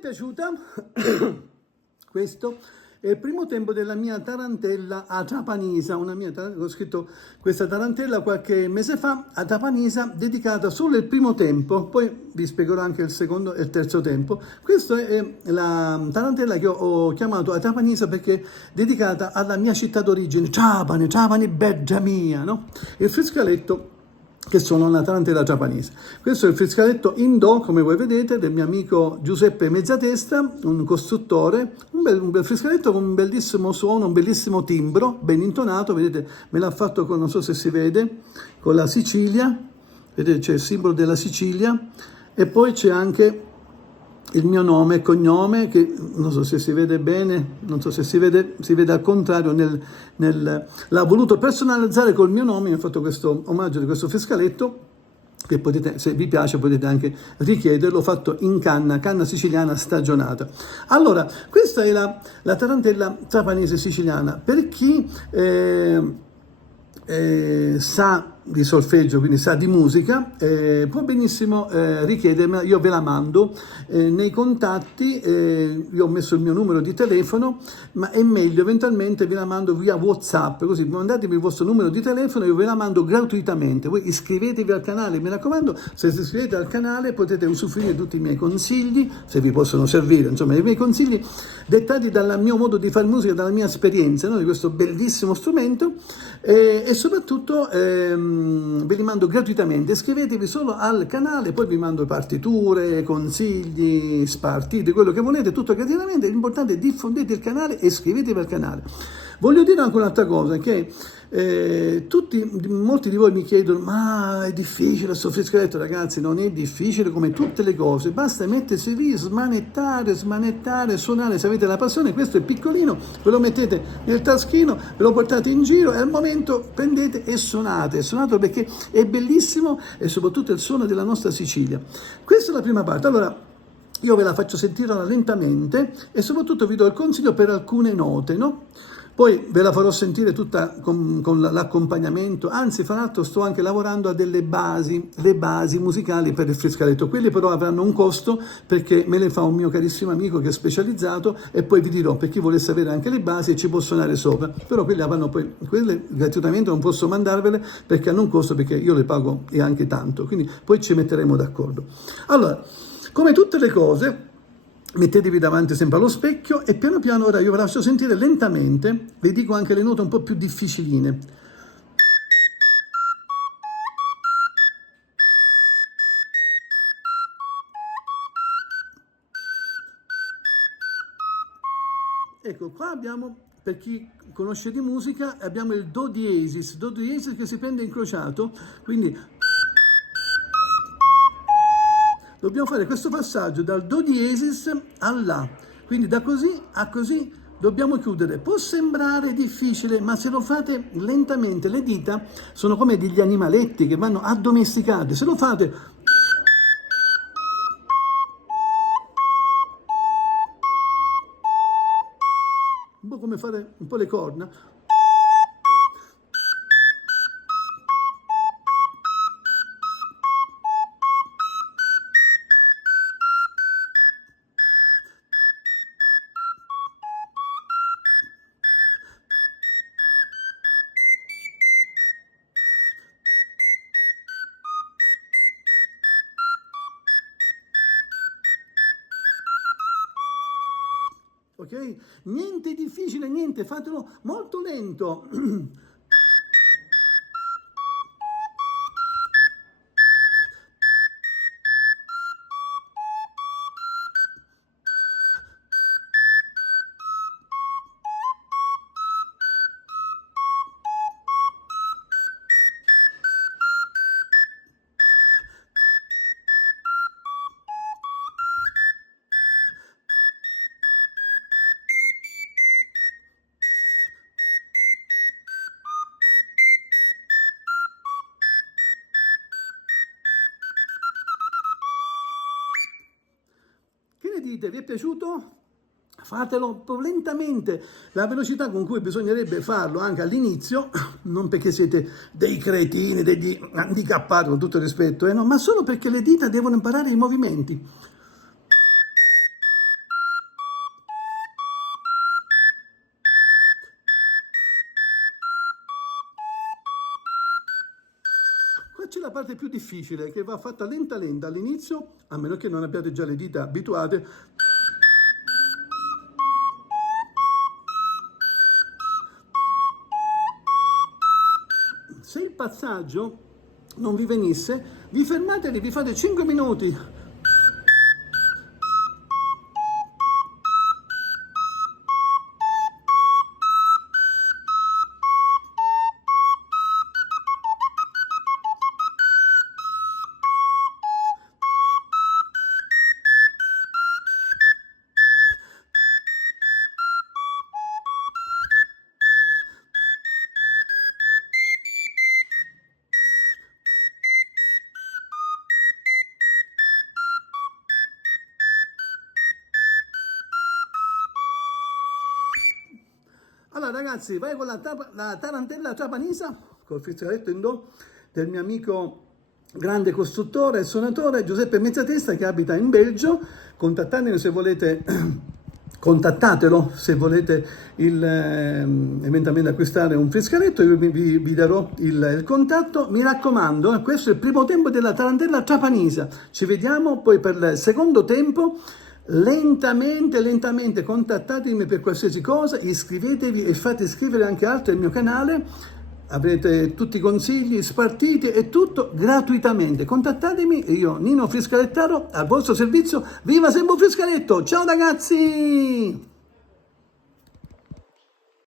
piaciuta? Questo è il primo tempo della mia tarantella a Trapanisa, ho scritto questa tarantella qualche mese fa a Trapanisa, dedicata solo al primo tempo, poi vi spiegherò anche il secondo e il terzo tempo. Questa è la tarantella che ho chiamato a Trapanisa perché è dedicata alla mia città d'origine, Trapani, bella mia, no? Il friscaletto che sono una tarantella trapanese. Questo è il friscaletto in do, come voi vedete, del mio amico Giuseppe Mezzatesta, un costruttore, un bel friscaletto con un bellissimo suono, un bellissimo timbro, ben intonato, vedete, me l'ha fatto con, non so se si vede, con la Sicilia, vedete c'è il simbolo della Sicilia, e poi c'è anche il mio nome e cognome, che non so se si vede bene, non so se si vede al contrario, l'ha voluto personalizzare col mio nome, mi ha fatto questo omaggio di questo friscaletto, che potete, se vi piace, potete anche richiederlo, fatto in canna siciliana stagionata. Allora, questa è la tarantella trapanese siciliana. Per chi sa di solfeggio, quindi sa di musica, può benissimo richiedermela, io ve la mando nei contatti, io ho messo il mio numero di telefono, ma è meglio eventualmente ve la mando via WhatsApp, così mandatemi il vostro numero di telefono e io ve la mando gratuitamente. Voi iscrivetevi al canale, mi raccomando, se si iscrivete al canale potete usufruire di tutti i miei consigli, se vi possono servire, insomma i miei consigli dettati dal mio modo di fare musica, dalla mia esperienza, no, di questo bellissimo strumento, e soprattutto ve li mando gratuitamente. Iscrivetevi solo al canale, poi vi mando partiture, consigli, spartite, quello che volete, tutto gratuitamente. L'importante è diffondete il canale e iscrivetevi al canale. Voglio dire anche un'altra cosa, che molti di voi mi chiedono: ma è difficile questo friscaletto? Ragazzi, non è difficile, come tutte le cose, basta mettersi lì, smanettare, suonare. Se avete la passione, questo è piccolino, ve lo mettete nel taschino, ve lo portate in giro e al momento prendete e suonate perché è bellissimo, e soprattutto il suono della nostra Sicilia. Questa è la prima parte. Allora, io ve la faccio sentire lentamente e soprattutto vi do il consiglio per alcune note, no? Poi ve la farò sentire tutta con l'accompagnamento, anzi fra l'altro sto anche lavorando a delle basi, le basi musicali per il friscaletto. Quelle però avranno un costo perché me le fa un mio carissimo amico che è specializzato, e poi vi dirò, per chi volesse avere anche le basi e ci può suonare sopra, però quelle gratuitamente non posso mandarvele perché hanno un costo, perché io le pago e anche tanto, quindi poi ci metteremo d'accordo. Allora, come tutte le cose, mettetevi davanti sempre allo specchio e piano piano, ora io ve la lascio sentire lentamente, vi dico anche le note un po' più difficiline. Ecco, qua abbiamo, per chi conosce di musica, abbiamo il do diesis che si prende incrociato, quindi dobbiamo fare questo passaggio dal do diesis al la, quindi da così a così dobbiamo chiudere. Può sembrare difficile, ma se lo fate lentamente, le dita sono come degli animaletti che vanno addomesticati. Se lo fate un po' come fare un po' le corna, ok? Niente difficile, niente, fatelo molto lento. Che ne dite? Vi è piaciuto? Fatelo un po' lentamente, la velocità con cui bisognerebbe farlo anche all'inizio, non perché siete dei cretini, degli handicappati, con tutto il rispetto, no? Ma solo perché le dita devono imparare i movimenti. c'è la parte più difficile che va fatta lenta lenta all'inizio, a meno che non abbiate già le dita abituate. Se il passaggio non vi venisse, vi fermate e vi fate 5 minuti. Allora ragazzi, vai con la tarantella trapanisa, col fiscaletto in do, del mio amico grande costruttore e suonatore Giuseppe Mezzatesta, che abita in Belgio. Contattatelo se volete, contattatelo se volete eventualmente acquistare un fiscaletto, io vi darò il contatto. Mi raccomando, questo è il primo tempo della tarantella trapanisa. Ci vediamo poi per il secondo tempo. Lentamente, lentamente, contattatemi per qualsiasi cosa, iscrivetevi e fate iscrivere anche altri al mio canale, avrete tutti i consigli spartiti e tutto gratuitamente. Contattatemi, io Nino Friscalettaro al vostro servizio. Viva sempre un friscaletto, ciao ragazzi!